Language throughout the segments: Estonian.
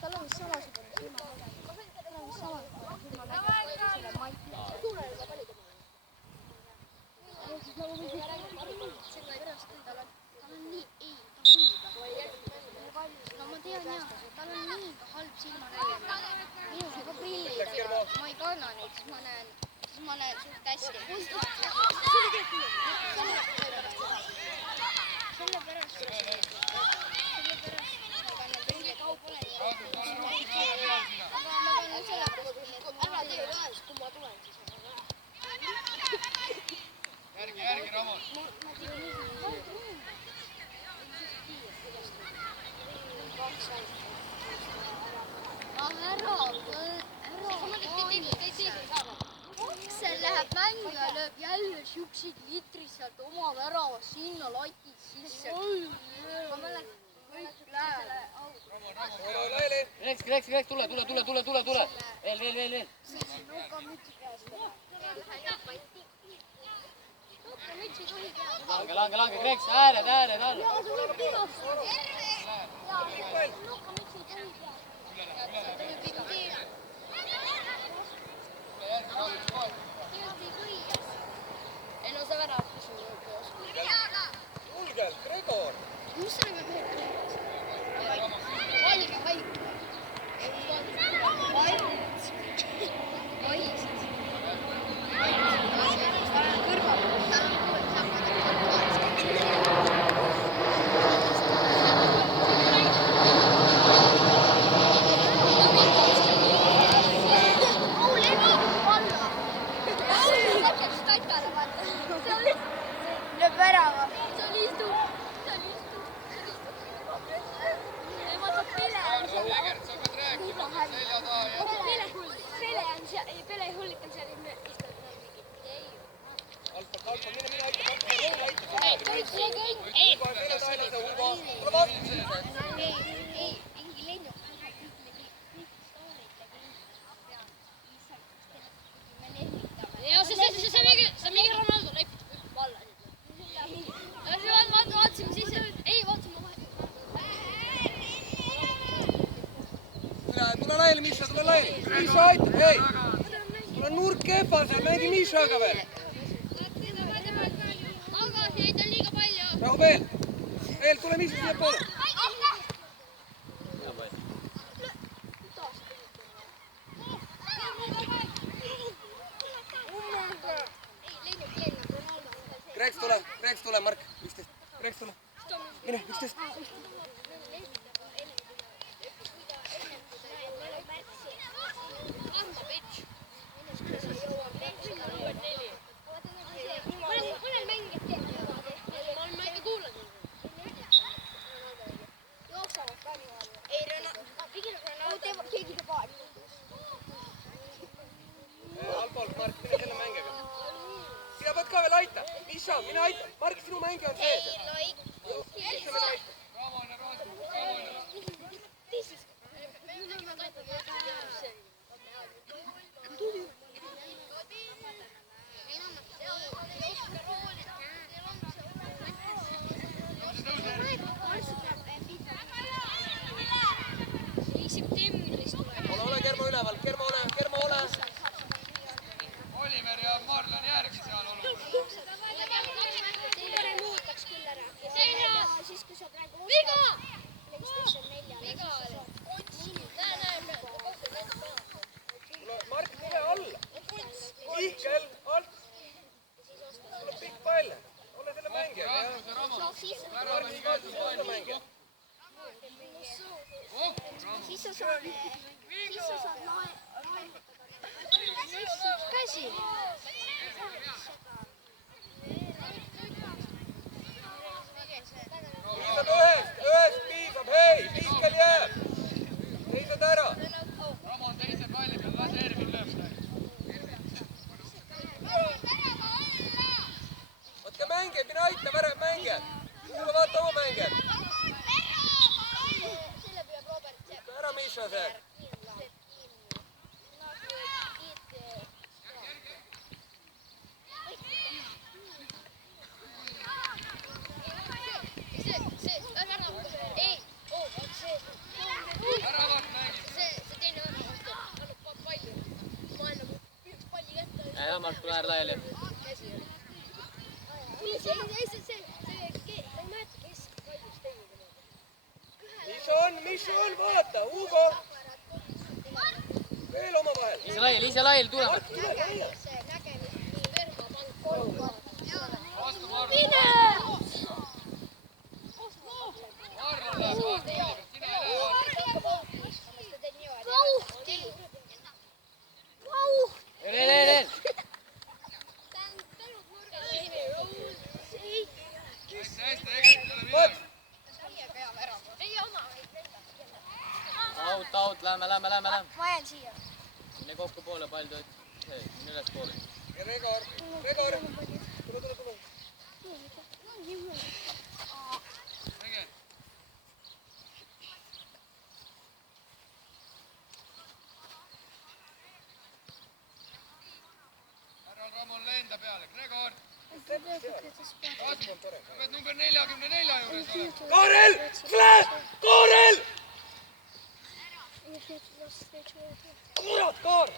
tal on vist samasugune silmamägi. Tal on vist samasugune silmamägi selle Maikile. Tal on nii, ei, ta hullib. No ma tean jah, tal on nii halb silmanäge. Minul on ka prillid, ma ei kanna neid, siis ma näen suht hästi. Sellepärast ma kannan prillid. Aga ma kannan sellepärast, ära tee ühendus, kui ma tulen siis. Järgi, Ramon. Ma tegin nii. Aksel läheb mängu ja lööb jälle siukseid litrid sealt oma väravast sinna latis sisse. Ma mäletan kõik läheb. Kreks, tule. Veel. See on nukamütsi peas. Nukamütsi tohi peas. Lange, Kreks, ääred alla. Jaa, see võib vigast. Jaa, nukamütsi tohi peas. See tohib ikka teha. Ei no see värav küsin koos. Julgelt, Gregor! Mis sellega peab tehes? Valge, vaik. Vaist. Kõrval. Lööb värava. Seal istub. Vaata Pele on seal. Egert, sa pead rääkima, selja taha ja... Pele hullitan seal istub. Alfa, mine aita. Ei, kõik. Ei, tule vastu. Ei, mingi lennu. Ja see mingi Ronaldo lepib valla. Vaatasime siis, ei vaatasime vahel. Tule laiali, Misha, tule laiali. Misha aitab, hei. Tule nurk kehva, sa mängi Mishaga veel. Tagasi ei ta liiga palju. Rahu veel, tule Misha siia poole. Kreks tule, Mark, 11. Kreks tule. Mine, 11. Mõnel mängijad teevad. Ma ikka kuulan. Jooksavad ka niimoodi. Ei, pigem Ronaldo. Keegi teeb aeg. Allpool, Mark, mine selle mängiga. Sina pead ka veel aita. Misha, mine aita. Mark, sinu mängija on sees. Ei, no ikka. Ramon ja Rootsi. Ole, Kermo üleval, Kermo ole. Oliver ja Marlon järgi seal olukorras. Teile muutaks küll ära. Siis kui sa praegu PlayStation 4 Mark, tule alla. Ihkel, alt. Tule pikk pall. Ole selle mängija. Siis sa saad käsi. Piisab ühest piisab, hei, Ihkel jääb. Teised ära. Ramon teise palli peal, lase Ervin lööb seda. Võtke mängijad, mine aita, värev mängijad. Kuule, vaata oma mängijad. Ära Misha see. äär laiali. Mis on, vaata, Hugo. Veel omavahel. Ise laiali, tulema. Vastu Marlon. Marlon läheb vastu. Sina ei lähe vastu. Ren. Hästi, tegelikult ei ole midagi. Out, lähme. ma jään siia. Mine kokku poole, pall tööd. Mine üles poole. Ja Regor. Tule. Tege. Härra Ramon lenda peale. Gregor. Rasmus, sa pead number 44 juures olema. Kaarel! Kaarel! Kurat, Kaar!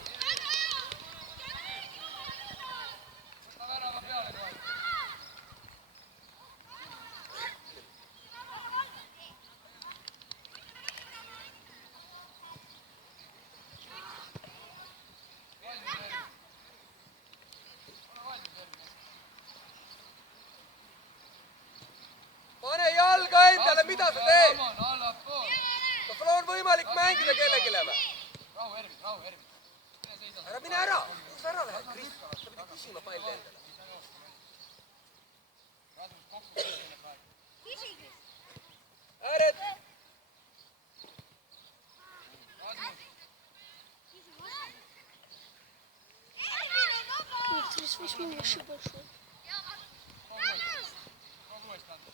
Võta värava peale kohe. Pane jalga endale, mida sa teed? Ramon, allapool. Kas sul on võimalik mängida kellelegi või? Rahu, Ervin. Mine seisa. Ära mine ära! Kus ära lähed, Kris? Sa pidi küsima palli endale. Rasmus kokku selle praegu. Ääred! Rasmus. Proovi uuesti anda.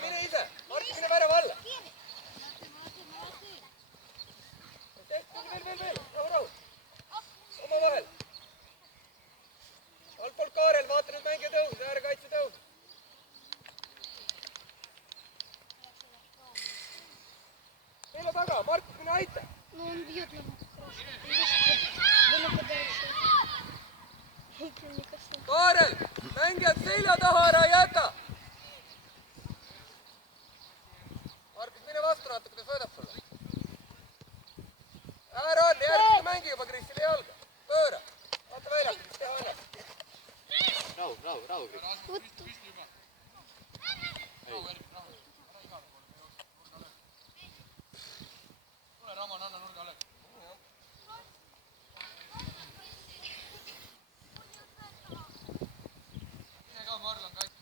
Mine ise! Martin, mine värava alla! Veel! Rahu! Omavahel! Altpoolt Kaarel, vaata nüüd mängija tõus, äärekaitse tõus! Selja taga, Markus, mine aita! No он бьет нам хорошо. Далеко дальше. Мне кажется. Kaarel, mängijad selja taha ära jäta! Markus, mine vastu natuke, ta söödab sulle. Ära on, järgmine mängi juba Kristile jalga. Pööra. Vaata välja, Kris, teha annab. Rahu. Rasmus, pisti juba. Rahu, Ervin, rahu. Ära igale poole. Nurga lööb. Tule, Ramon, anna nurga lööb. Mine ka, Marlon, kaitse.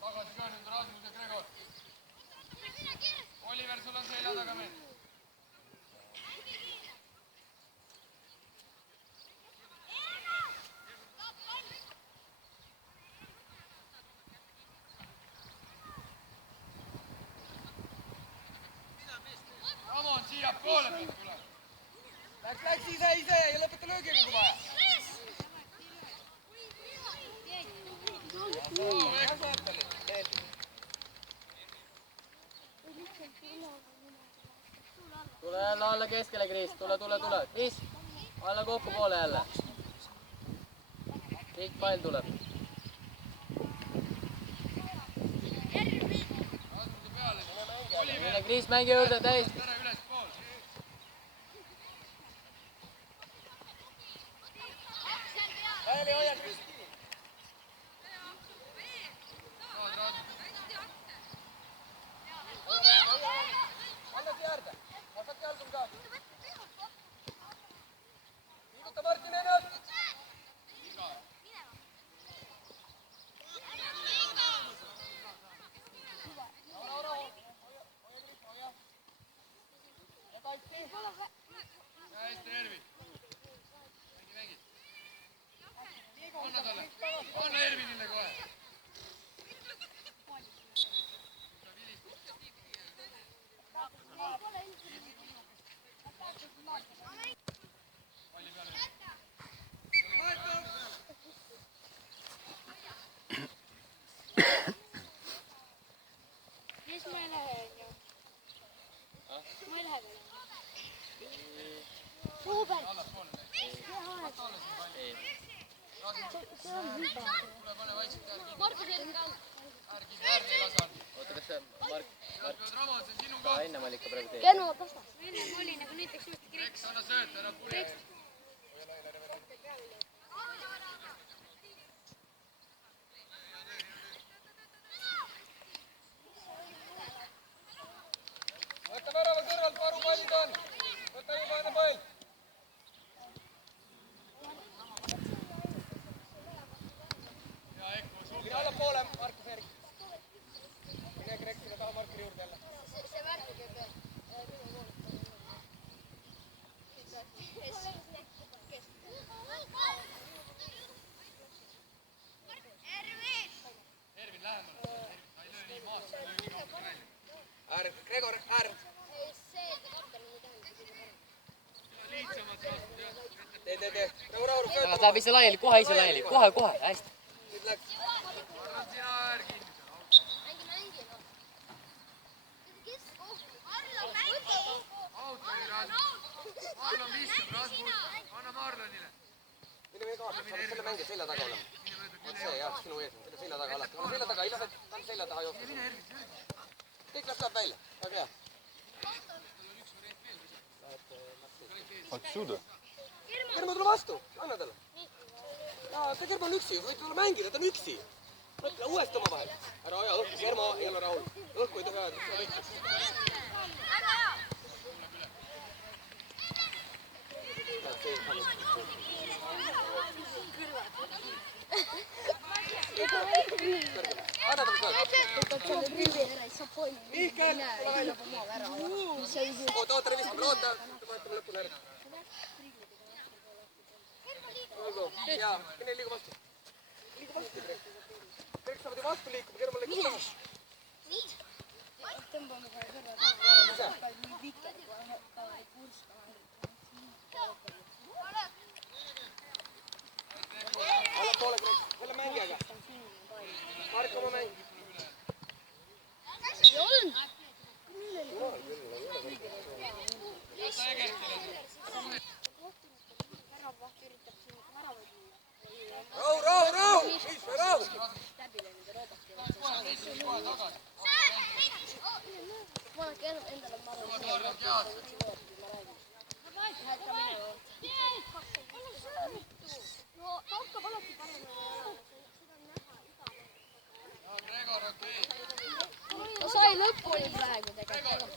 Tagasi ka nüüd Rasmus ja Gregor. Oliver, sul on selja taga meil. Ramon, siia poole pealt tule. Läks ise ja lõpeta löögiga, kui vaja. Tule jälle alla keskele, Kris. Tule. Kris, alla kokku poole jälle. Pikk pall tuleb. Rasmuse peale. Oliver, Mine Kris mängi juurde täis. ära ülespool. Laiali hoia, Kris. Saad Rasmus. Anna teada. Vasat jalgum ka. Liiguta Martin ennast. Ja hästi, Ervin. Mängi. Anna talle. Anna Ervinile kohe. Palli peale. Siis ma ei lähe, onju. Ma ei lähe veel. ei , tule pane vaikselt äär kinni. Markus Helm ka. Äär kinni, äär ei lase all. oota , kas see Mark , pead Ramon, see on sinu ka. enne oli ikka praegu teed . Kermo vastas. Ennem oli nagu näiteks just Reks, anna sööta, ära purje. Võta värava kõrvalt, varu pallid on. Võta juba enne pall. Ja Ekko, mine allapoole, Markus Erik. Mine Reksile taha markeri juurde jälle. See värk käib minu Ervin lähemale. Ta ei löö nii maasse, löö nii kaugele välja. Äär, Gregor, äär. see kapten ei tähenda Lihtsamalt vastu, jah. Tee. Rahu, aga sööta. saab ise laiali , kohe ise laiali , kohe , hästi . Nüüd läks. Arvan, sina äär kinni seal. mängi noh. Out oli Rasmus. Marlon vistab, Rasmus. Anna Marlonile. Mine kaasa, sa pead selle mängija selja taga olema. Vot see jah, sinu ees on, selle selja taga alati. ole selja taga, ei lase tal selja taha joosta. Kõik läheb välja, väga hea. Отсюда? Kermo, tule vastu, anna talle. Jaa, see Kermo on üksi, võid tulla mängida, ta on üksi. Mõtle uuesti omavahel. Ära aja õhku, Kermo ei ole rahul. Õhku ei tohi ajada, see on õhku. Anna talle sööd. Mihkel, tule välja. Oota, viskame, oota. Vahetame lõpuni ära. Olgu, jaa, mine liigu vastu. Liigu vastu, Krek. Krek saavad ju vastu liikuma, Kermo liigub taha. tõmbame kohe kõrva Allapoole, Krek, selle mängijaga. Mark oma mäng. ei olnud. Jäta Egertile. väravaht üritab siin väravaid lüüa. Rahu! Miisma, rahu! Kohe tagasi. vaadake endale Marlon Keas. no hakkab alati parem. Ja Gregor, okei. no sai lõpuni praegu tegelikult.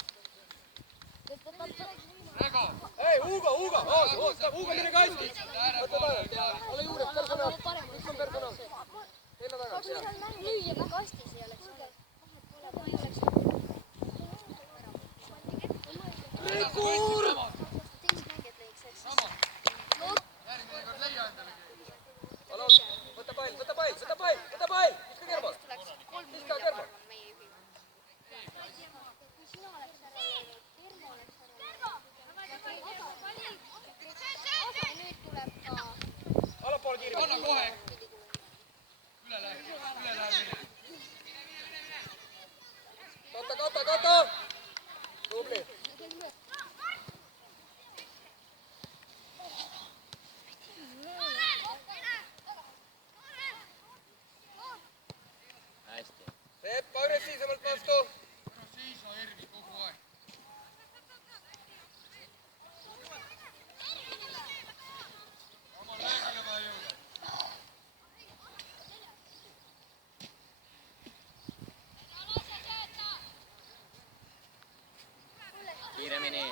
Rego. Ei, Hugo, oota, Hugo, mine kasti. Võta tagant ja ole juures, personaal. Mis on personaal? Selja tagant, jah. lüüa ka kastis ei oleks vaja. Rekur! teised mängijad lõiks, eks. Ramon. Järgmine kord leia endale keegi. Võta pall! Viska Kermo! Viska Kermo! Allapoole kiiremini. Anna kohe. Üle läheb. Kata! Tubli! hästi . Sepp agressiivsemalt vastu! Ära seisa, Ervi, kogu aeg. Ramon löögile vaja jõuda. kiiremini .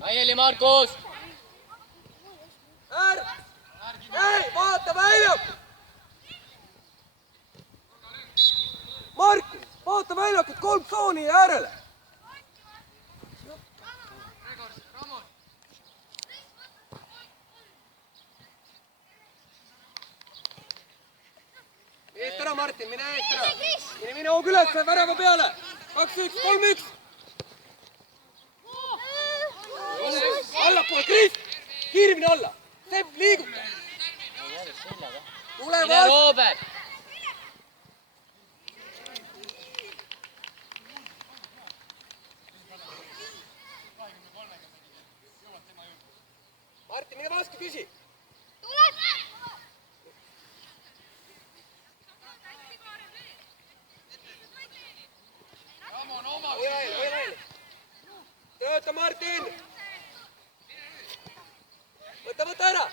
laiali , Markus . Äär! Ei, vaata väljakut! Markus, vaata väljakut, 3 tsooni äärele! Gregor, Ramon. Eest ära, Martin, mine eest ära! Mine hoog üles, värava peale! 2-1, 3-1! Allapoole, Kris! Kiiremini alla! Sepp, liiguta! Tule mine , vastu! Robert . Martin, mine vastu, küsi. Hoia eile. Tööta, Martin! Võta ära!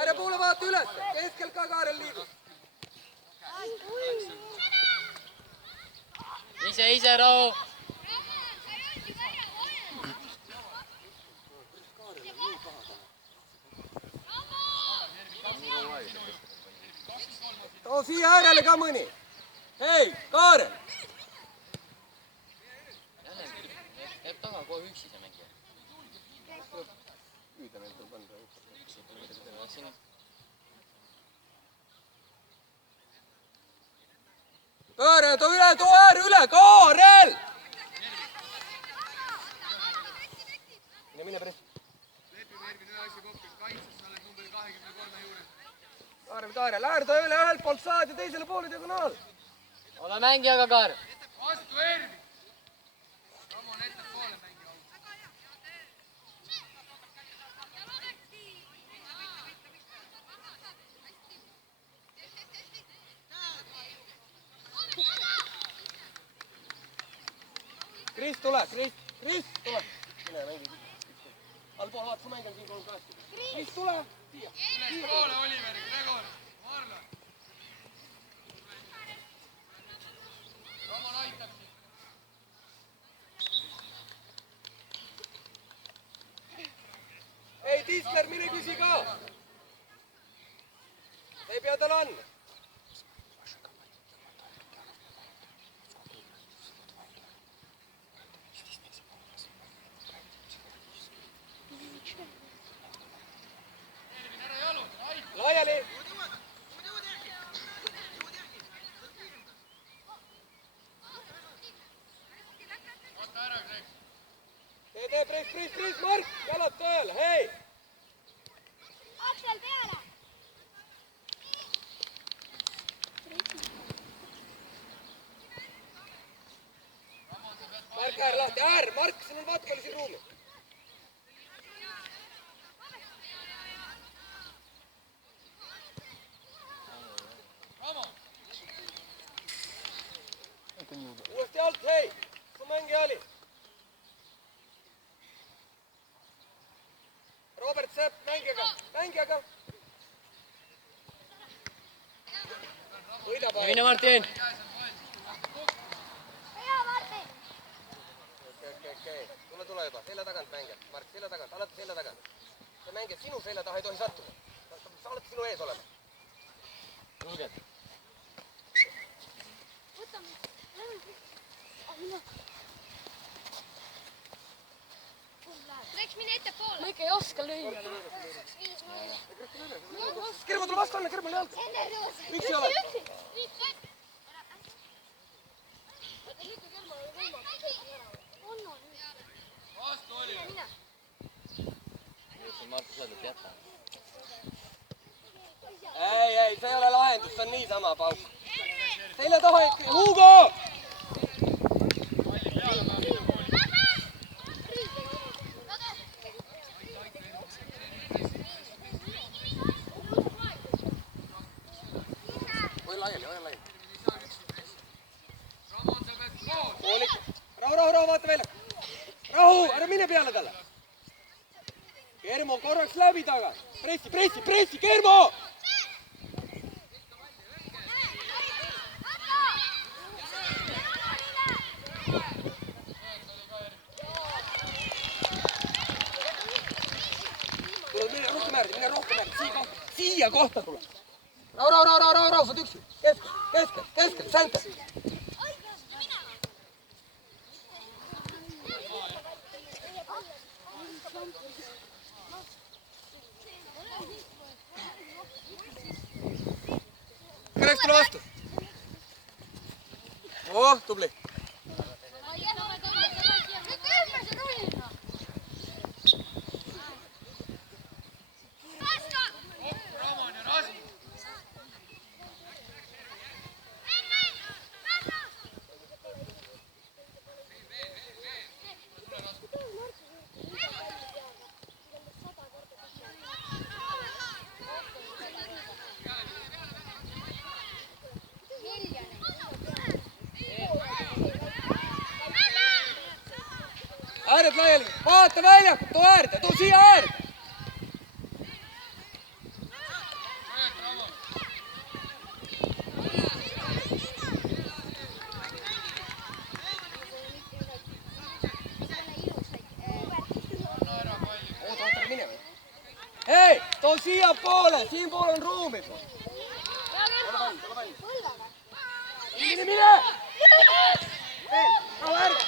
Ääre poole vaata üles, keskelt ka Kaarel liigub. Ise, rahu. Too siia äärele ka mõni. Hei, Kaarel! Käib taga kohe üksi see mängija. Püüda meil tuleb anda. Kaarel, too äär üle, Kaarel! Mine pressi. Kaarel, äärda üle ühelt poolt saad ja teisele poole diagonaal. Ole mängijaga, Kaar. Vastu Ervi! Ramon ette poole mängija. Kris, tule, Kris, tule. Mine mängi. Allpool vaata, sa mängid siin kolm kaasti. Kris, tule. Üles poole Oliver, Gregor, Marlon. Ramon aitab siin. Ei, Tisler, mine küsi ka. Ei pea tal andma. Laiali. Oota ära, Greg. Tee, press, Mark, jalad tööle, hei! Aksel peale! Mark, äär lahti, Mark, siin on vaata palju siin ruumi. Ramon! Uuesti alt, hei! Su mängija oli. Robert Sepp, mängijaga. Võidab aeg. Mine, Martin. Hea, Martin! Okei. Tule juba, selja tagant mängija. Mark, selja tagant, alati selja tagant. See mängija sinu selja taha ei tohi sattuda. Sa oled sinu ees olema. Julged. Võtame. Lähme. Läks mine ettepoole. Ma ikka ei oska lüüa. Kermo, tule vastu, anna Kermole jalga. Üksi oled. Vastu Oliver. Markus öelda, et jäta. Ei, see ei ole lahendus, see on niisama pauk. Selja taha, Hugo! Ramon, sa pead koos. Rahu, vaata välja. Rahu, ära mine peale talle. Kermo, korraks läbi taga. Pressi, Kermo! Mine rohkem äärde. Siia kohta tule. Rahu, sa üksi. Keskel, sänke. Kõneks tule vastu. Tubli. Ramon ja Rasmus. ääred laiali, vaata väljakut, too äärde, too siia äärde. oota minema. Hei, too siia poole, siin pool on ruumi. Mine! Hei, too äärde.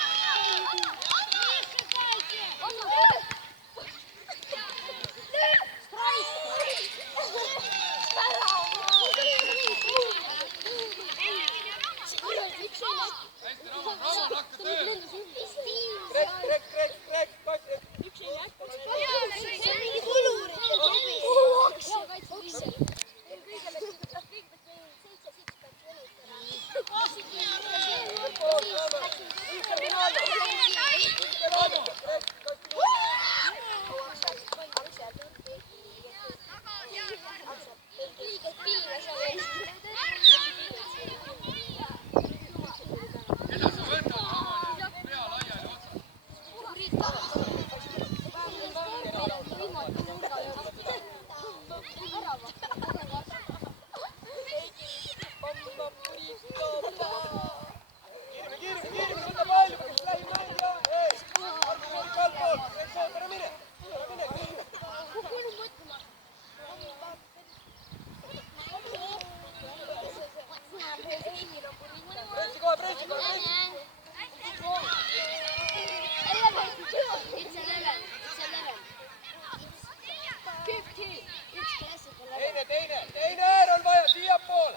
Teine äär on vaja siia poole.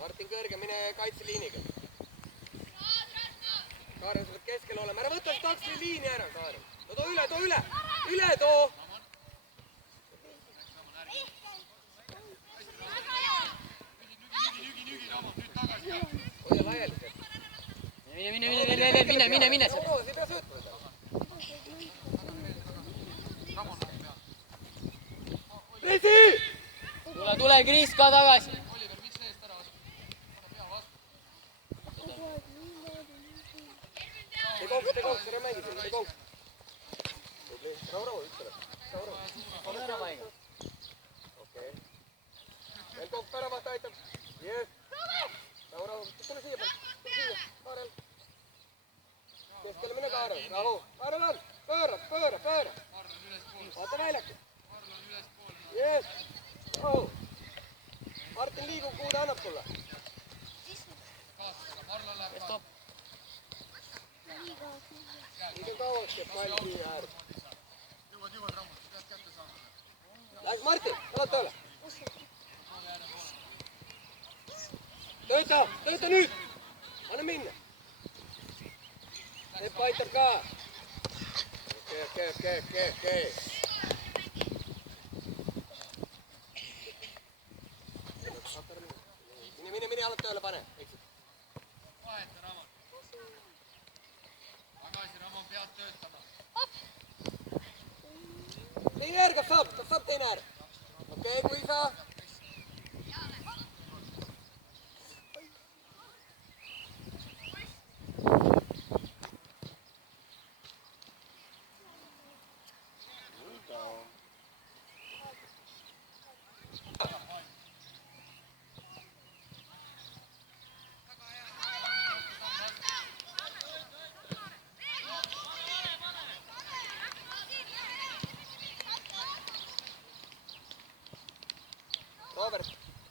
Martin kõrge, mine kaitseliiniga. Kaarel, sa pead keskel olema. Ära võta seda taksiliini ära, Kaarel. No too üle, too üle. Üle too. Hoia laiali sealt. Mine. Proos, ei pea söötma seda. Resi! Tule, Kris ka tagasi. Tee konks, ära mängi siin, tee konks. Rahu, ütle. Rahu. Okei. Veel konks päravahta aitab. Jees. Rahu. Tule siia peal. Tule siia. Kaarel. Keskele mine Kaarel. Rahu. Kaarel on. Pööra. Vaata väljakut. Jees. Rahu. Martin liigub, kuhu ta annab sulle. Liiga kauaks, et pall siia äärde. Läks Martin, oled tööle. Tööta nüüd. Anna minna. Sepp aitab ka. Okei. Mine, alla tööle pane. Vaheta Ramon. Tagasi Ramon, pead töötama. Teine äär, kas saab teine äär? Okei, kui ei saa.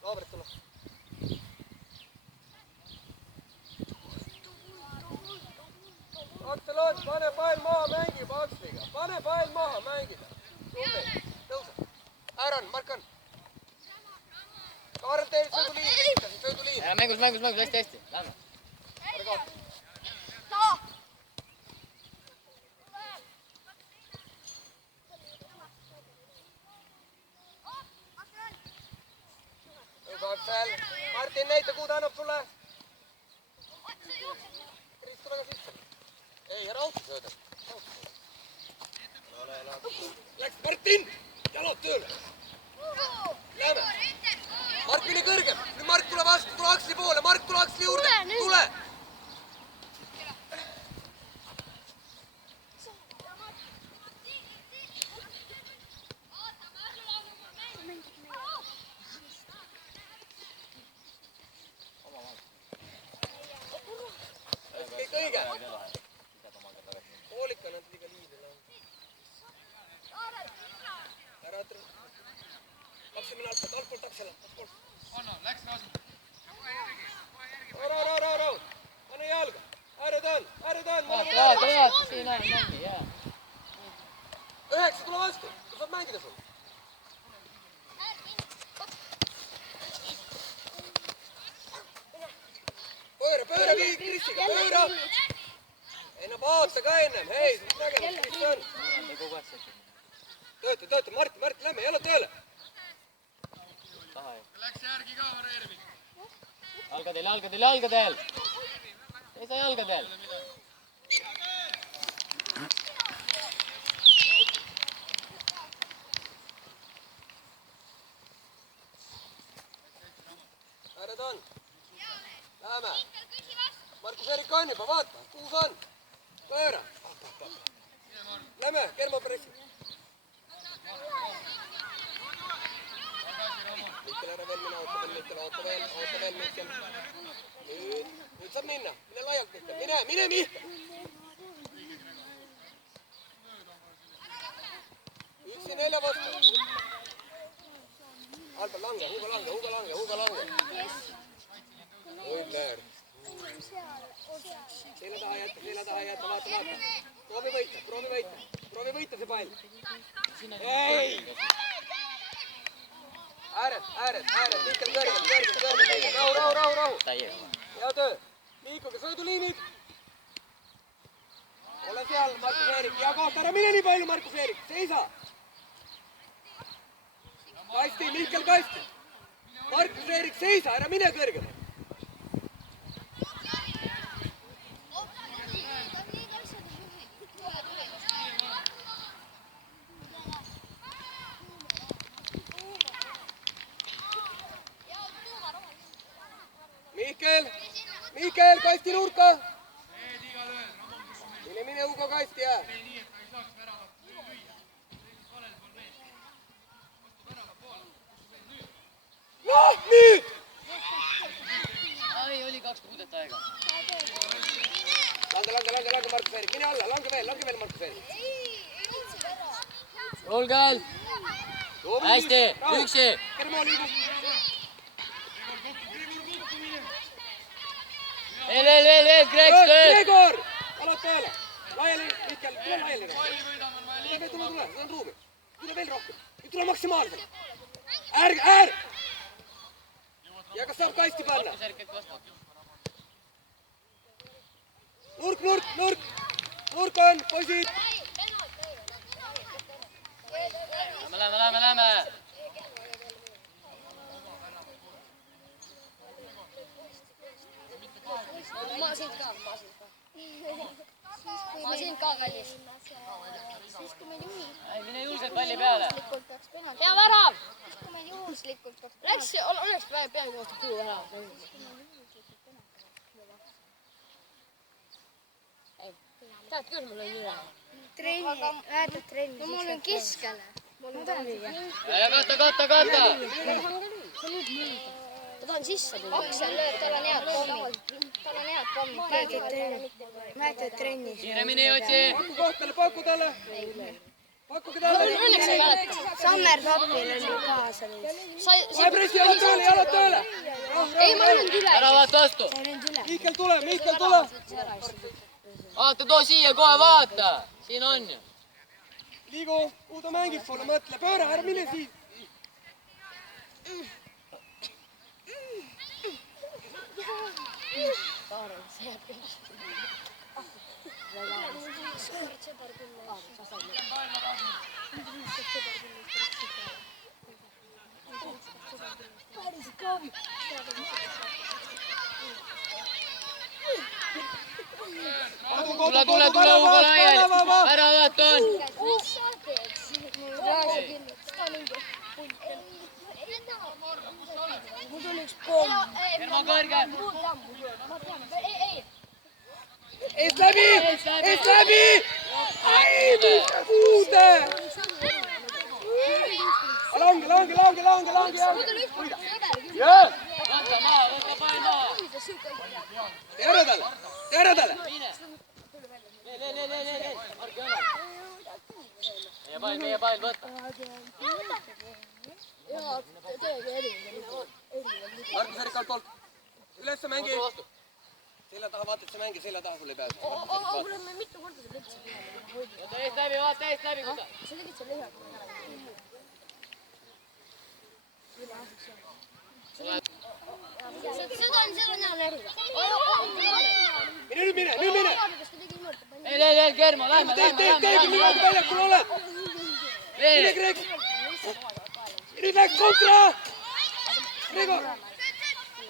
Robert, tule. Akselot, pane pall maha, mängib Aksliga. Pane pall maha, mängida. Tule, tõuse. Aaron, Markan. Kaarel teeb sööduliin. Mängus, hästi. Lähme. Aksel, Martin näita, kuhu ta annab sulle. Kris, tule ka sisse. Ei, ära auto sööda. Läks Martin, jalad tööle. Lähme. Mark, mine kõrgem. Nüüd Mark, tule vastu, tule Aksli poole. Mark, tule Aksli juurde. Tule. Kõik õige. Hoolika nad liiga liidele. Ära ütle. Lapsi mine altpoolt Aksele. Anna, läks rasu. Rahu. Pane jalga. Ääretöön. Vaata, siin on mängi, jää. 9, tule vastu. Ta saab mängida sul. Pööra Kristiga, pööra! Ei no vaata ka ennem, hei, sa pead nägema, mis see on. Tööta, Mart, lähme, jala tööle. Läks järgi ka, Vare Ervin. Jalgadel. Seisa jalgadel. Ääred on. Läheme. Markus Erik on juba, vaata, kuus on. Pööra. Lähme, Kermo pressi. Mikkel, ära veel mine, oota veel, Mikkel. Nüüd saab minna, mine laialt, Mikkel, mine Mihkel. Üksi 4 vastu. Albert, lange, Hugo lange. Oi, Blair. Selja taha jätta, vaata. Proovi võita see pall. Ei! Ääred, Mikkel kõrgem. Rahu. Hea töö. Liikuge sõiduliinid. Ole seal, Markus Eerik. Hea koht, ära mine nii palju, Markus Eerik. Seisa. Kasti, Mikkel Kasti. Markus Eerik, seisa, ära mine kõrgem. Mihkel, Kasti nurka! Mine Hugo Kasti, jää! Noh, nüüd! Ai, oli 2 puudet aega. Lange, Markus Eerik, mine alla, lange veel, Markus Eerik. Julgel! Hästi, üksi! Kermo liigub! Veel, Gregor! Alad tööle! Laiali, Mikkel, tule laiali! Tule, see on ruumi. Tule veel rohkem. Tule maksimaalselt. Äär! Ja kas saab Kasti panna? Nurk on, poisid! Lähme! Ma sind ka, kallis. Mine julgelt palli peale. Hea värav! Kui meil juhuslikult läks, oleks peaaegu vastu kuu värav. Tead küll, mul on üle. Trenni. No mul on keskele. Kata! Ta on sisse tulnud. Aksel lööb, tal on head pommid. Mäletad trennis? Kiiremini otsi! Paku talle! Pakkuge talle! Õnneks ei mäletaks. Sammer Papil oli kaasa nüüd. Sai pressi, jalad tööle! Ei, ma olen üle. Ära vaata vastu! Mihkel, tule! Vaata, too siia kohe, vaata! Siin on ju. Liigu, kuhu ta mängib sulle, mõtle, pööra, ära mine siin! Tule, Hugo laiali! Ära vaata on! Mis sa teed? Kermo kõrge! Eest läbi! Eest läbi! Ai, mis puude! Lange! Jõe! Võta maa, võta pall maa! Tere talle! Marki õnne! Meie pall, võta! Markus Erikalt poolt. Ülesse mängi. Selja taha, vaata, et sa mängi, selja taha sul ei pääse. Võta eest läbi, vaata eest läbi, kuda! Mine! Ei, Kermo, lähme! Tee, niimoodi väljakul oled! Mine, Kreek! Nüüd läks kontra! Rigo!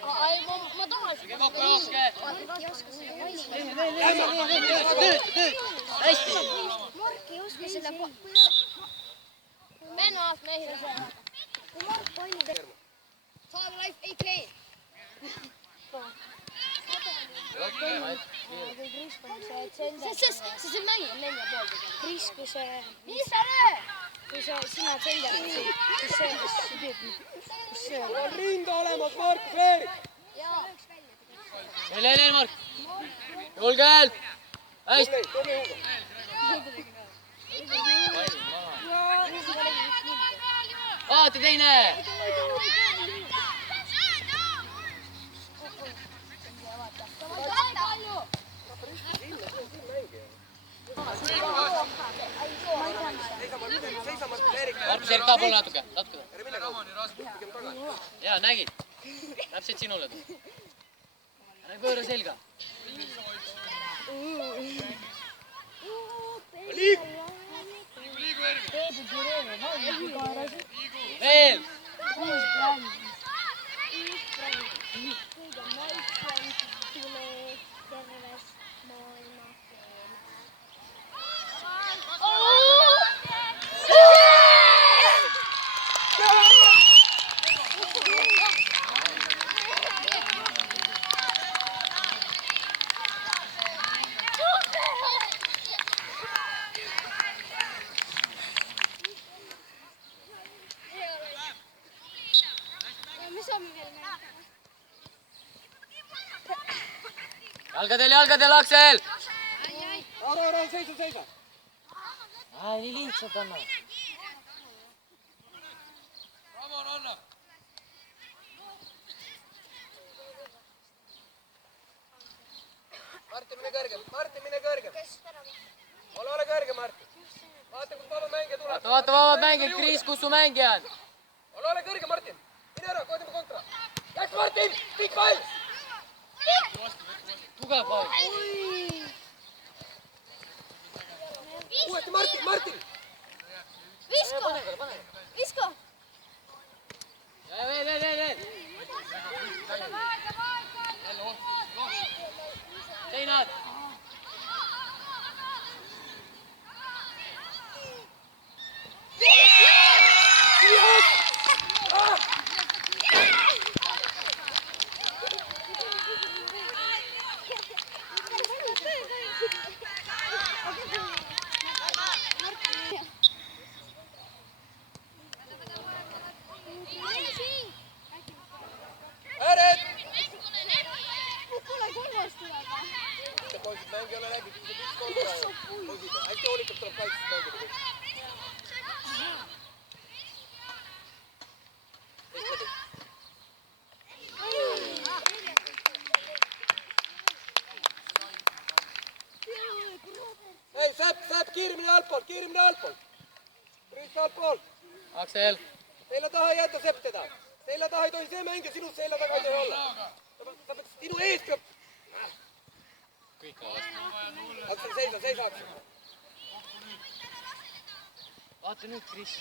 Ma tahan Kõige kokku jookske! Hästi! Mark ei oska selle Vennaast mehile kui Mark palli saada life AK see mängib nelja pool Kris, kui see, mis sa löö? sina tsenderdad, kus see on? On rinda olemas, Markus Erik! Ei, Mark! Julgelt! Hästi! Tubli Hugo! Vaata teine! Markus Erik taha poole natuke. Jaa, nägid. Täpselt sinule. Pööra selga. Liigu! Veel! Jalgadel, Aksel! Rahu, seisa! Ai, nii lihtsalt anna. Ramon, anna! Martin, mine kõrgem! Ole kõrge, Martin! Vaata, kus vaba mängija tuleb! Vaata vabad mängijad, Kris, kus su mängija on? Ole kõrge, Martin! Mine ära, koodime kontra! Läks Martin! Pikk pall! Tugev pall! Uuesti Martin! Visko! Ja veel! Teinad! Mängija ole läbi, üks kontra. Hästi hoolikalt tuleb kaitses mängida. Ei, Säpp, kiirimine altpoolt! Rüüs altpoolt! Aksel! Selja taha ei jäta Sepp teda! Selja taha ei tohi see mängija, sinust selja taga ei tohi olla! Sa pead sinu eest peab... Kõik on vastu. Aksel, seisa, Aksel! Vaata nüüd, Kris.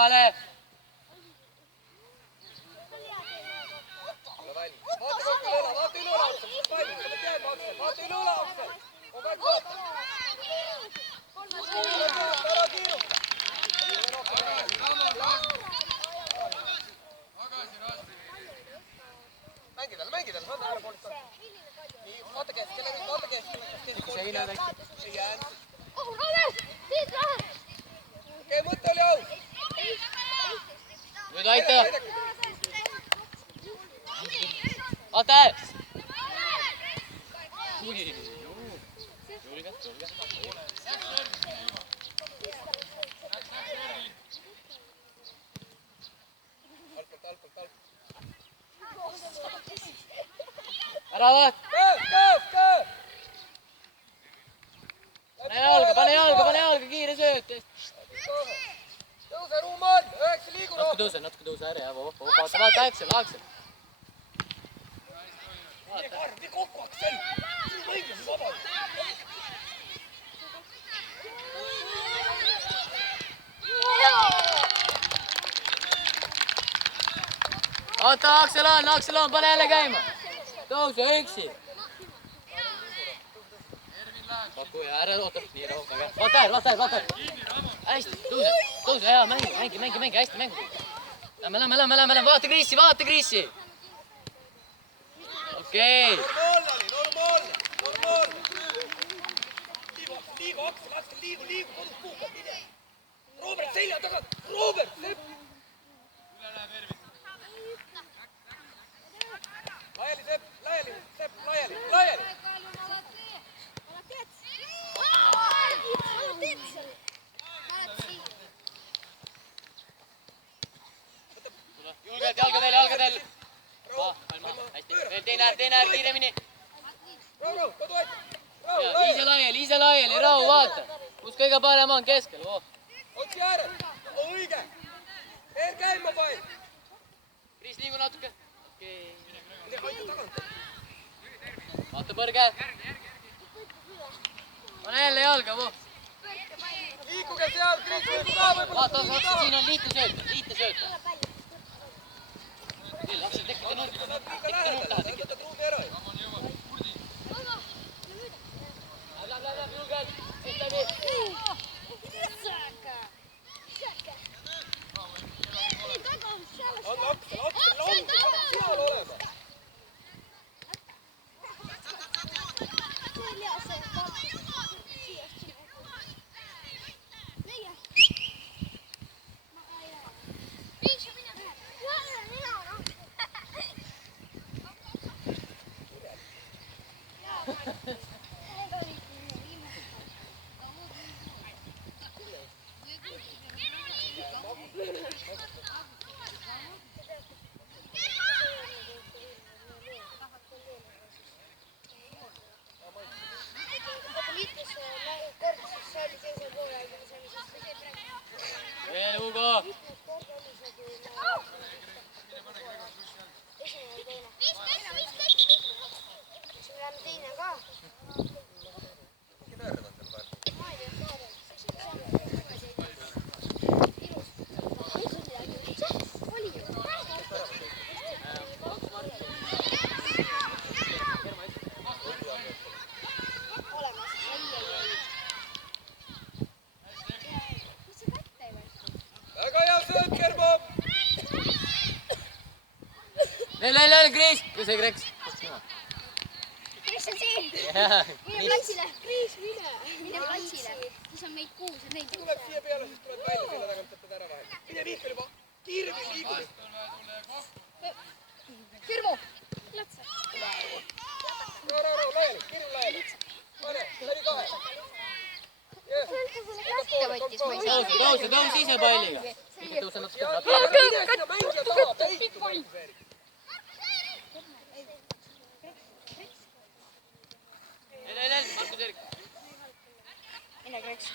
eemale. ole valmis. Vaata kõik üle õla, vaata üle õla otsa, mis valmis, sa pead jääma Aksel, vaata üle õla otsa. Kogu aeg vaata. Ära kiiruta. Mängi talle, sa on ära poolest. Nii, vaata keskele nüüd, vaata keskele. Seina väike. Ei jäänud. Okei, mõte oli aus. Nüüd aita. Vaata. Julge. Altpoolt. Ära vaat. Köö! Pane jalga, kiire sööt. Tõuse, Ruuman! 9 liigu rohkem! Natuke tõuse ära ja vaata Aksel. Nii kokku, Aksel! Siin võitlus vabalt! Vaata, Aksel on, pane jälle käima. Tõuse üksi. Paku ja ära oota, nii rohkem. Vaata. Hästi, tõuse, hea, mängi, hästi mängi. Lähme, vaata Kriisi. Okei. Normaalne. Liigu, Aksel, liigu, kodus puukad, mine. Robert, selja tagant, Robert, Sepp. Laiali, Sepp, laiali. Julgelt, jalgadel. Hästi, veel teine äär kiiremini. Rahu, kodu aita. Ise laiali, rahu, vaata. Kus kõige parem on keskel, Otsi ääred, õige. Veel käima pall. Kriis, liigu natuke. Okei. Mine aita tagant. Vaata põrge. Pane jälle jalga, Liikuge seal, Kriis, liigu ka võib-olla. Vaata, siin on lihtne sööta. Lapsed tekkida nurka taha. Võtad ruumi ära. Lähme, julgelt. Läbi. Aksel, seal olema. Veel, Hugo. Väga hea sööt, Kermo! Veel, Kriis. Kus ei Kreks? Kris on siin! Mine platsile! Kris, mine platsile! Siis on meid 6 ja neid Tuleb siia peale, siis tuleb välja selle tagant, võtad ära vahel. Mine Mihkel juba, kiiremini liigu. Kirmu! Latsa! Rahu, laiali, kirju laiali. Pane, läbi 2. Ta võttis ma isegi. Tõuse ise palliga. Tõuse natuke. Mine sinna mängija taha, peitu mängu. Markus Erik. Mine Kreks.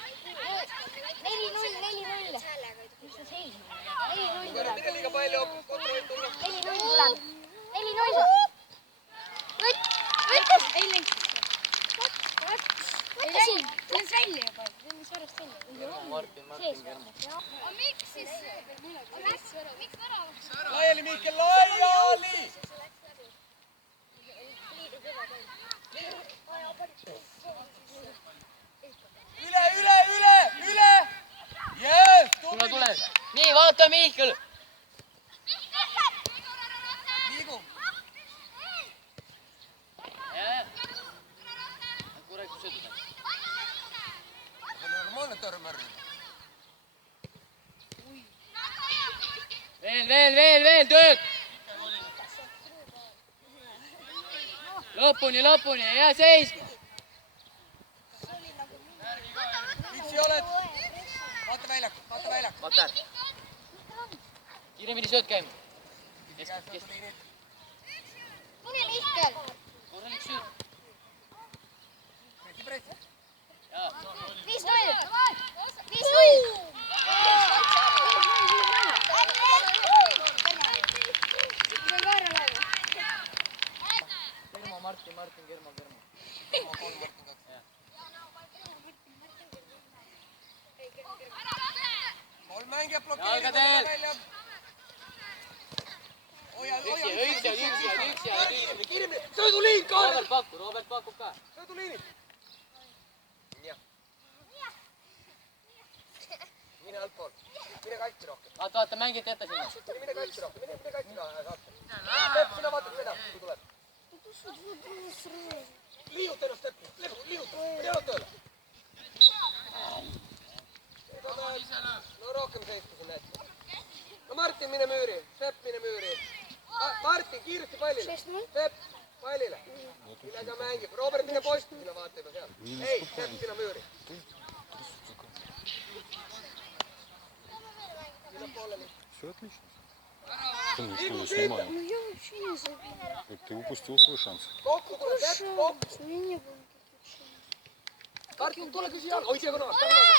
4-0. Mis see seis on? 4-0. Mine liiga palju, kontroll tulla. 4-0. 4-0. Võttis! Ei läinud. Ei läinud. Läks välja juba. Läks järjest välja. Martin Kermo. Aga miks siis? oota, Mihkel! Liigu. Kurat, kui sõidud on. See on normaalne törmär. Veel, tööd! Lõpuni, hea seis! Miks oled? Vaata väljak. Vaata! Kiiremini sööd käima. tule Mihkel. Korralik sööd. Pressi. 5-0. 5-0. Kermo, Martin, Kermo. Kolm mängijat Jalgadel. blokeerivad välja. Üksi. Kiiremini. Sõiduliin, Kaarel. Robert pakub ka. Sõiduliinid. Jah. Mine altpool. Mine kaitsi rohkem. Vaata, mängid jätta sinna. Mine kaitsi rohkem. Mine kaitsi rohkem. Stepp, sina vaata seda, kui tuleb. Liiguta ennast steppi. Liiguta. Mine jalad tööle. No rohkem seisku sa näed. No Martin, mine müüri. Stepp, mine müüri. Martin, kiiresti pallile. Stepp, pallile. Millega mängib. Robert, mine posti. Sina vaata juba seal. Ei, Stepp, sina müüri. Sina pooleli. Все отлично. Что не стоишь внимания? Ну я вообще не забила. Ты упустил свой шанс. Kokku tuleb Stepp, kokku. Шанс. У меня не было таких шансов. Martin, tule küsi jalga. Oi, diagonaal.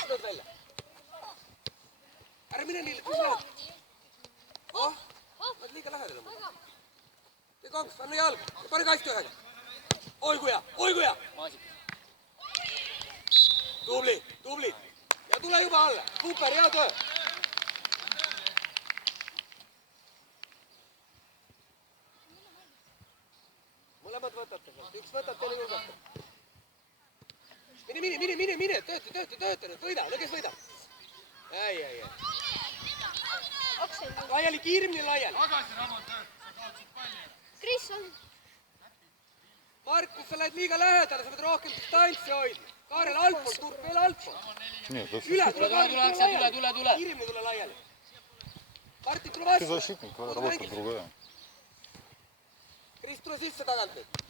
Lööd välja. Ära mine nii, kus lähed? Nad liiga lähedal on. Tee kaks, anna jalga. Pane kasti ühega. Oi kui hea. Maasik. Tubli. Ja tule juba alla. Super, hea töö. Mõlemad võtate. Üks võtab, teine julgustab. Mine. Tööta nüüd. Võida. No kes võidab? Ei. Laiali, kiiremini laiali. Tagasi Ramon tööd, sa kaotsid palli. Kris on. Markus, sa lähed liiga lähedale, sa pead rohkem distantsi hoidma. Kaarel altpool, turg veel altpool. Нет, да Üle, все. Tule. Kiiremini tule laiali. Martin, tule Ты vastu. защитник, твоя работа другая. Kris, tule sisse tagant nüüd.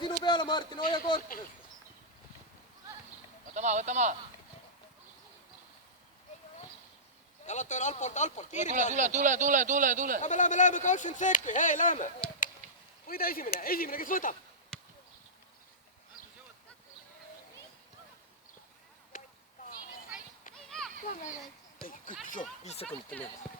Sinu peale, Martin, hoia korpusest. Võta maa. Jalad tööle altpoolt, kiiremini. Tule. Lähme 20 sekki, hei, lähme. Võida esimene, kes võtab. Ei, kõik, 5 sekundit on jäänud.